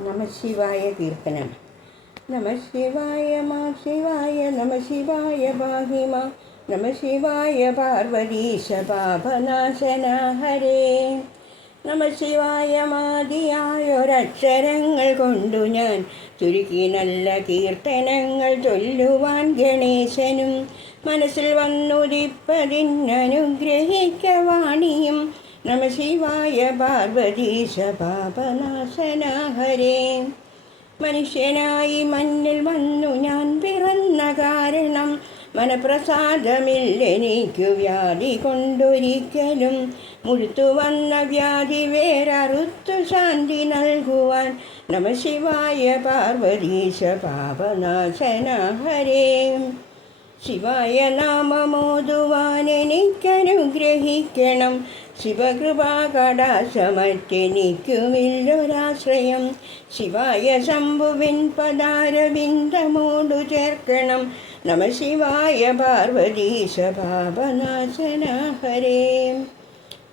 നമഃശിവായ കീർത്തനം. നമഃശിവായ മാ ശിവായ നമഃശിവായ പാഹി മാം. നമഃശിവായ പാർവതീശ പാപനാശന ഹരേ. നമഃശിവായ മാതിയായൊരക്ഷരങ്ങൾ കൊണ്ടു ഞാൻ ചുരുക്കി നല്ല കീർത്തനങ്ങൾ ചൊല്ലുവാൻ ഗണേശനും മനസ്സിൽ വന്നുദിപ്പതിനനുഗ്രഹിക്ക വാണിയും. നമഃശിവായ പാർവതീശ പാപനാശന ഹരേ. മനുഷ്യനായി മണ്ണിൽ വന്നു ഞാൻ പിറന്ന കാരണം മനപ്രസാദമില്ലെനിക്കു വ്യാധി കൊണ്ടൊരിക്കലും. മുഴുത്തു വന്ന വ്യാധി വേററുത്തു ശാന്തി നൽകുവാൻ. നമഃശിവായ പാർവതീശ പാപനാശന ഹരേ. ശിവായ നാമമോതുവാൻ എനിക്കനുഗ്രഹിക്കണം. ശിവകൃപാകടാശമറ്റെനിക്കുമില്ലൊരാശ്രയം. ശിവായ ശംഭുവിൻ പദാരവിന്ദമോടു ചേർക്കണം. നമഃശിവായ പാർവതീശ പാപനാശന ഹരേ.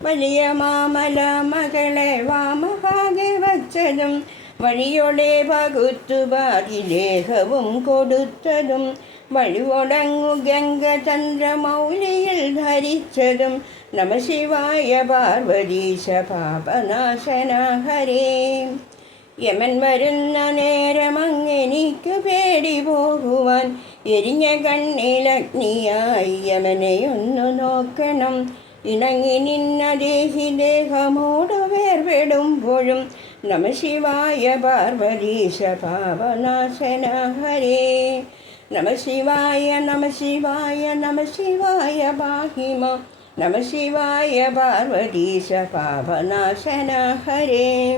വലിയ മാമല മകളെ വാമഭാഗെ വച്ചതും വഴിയോടെ പകുത്തു പാതിലേഹവും കൊടുത്തതും വഴിവൊടങ്ങു ഗംഗചന്ദ്രമൗലിയിൽ ധരിച്ചതും. നമഃശിവായ പാർവതീശ പാപനാശന ഹരേ. യമൻ വരുന്ന നേരമങ്ങെനിക്കു പേടി പോകുവാൻ. എരിഞ്ഞ കണ്ണിലഗ്നിയായി യമനെയൊന്നു നോക്കണം. ഇണങ്ങി നിന്ന ദേഹി ദേഹമോടു വേർപെടുമ്പോഴും. നമഃശിവായ പാർവതീശ പാപനാശന ഹരേ. നമഃശിവായ നമഃശിവായ നമഃശിവായ പാഹി മാം. നമഃശിവായ പാർവതീശ പാപനാശന ഹരേ.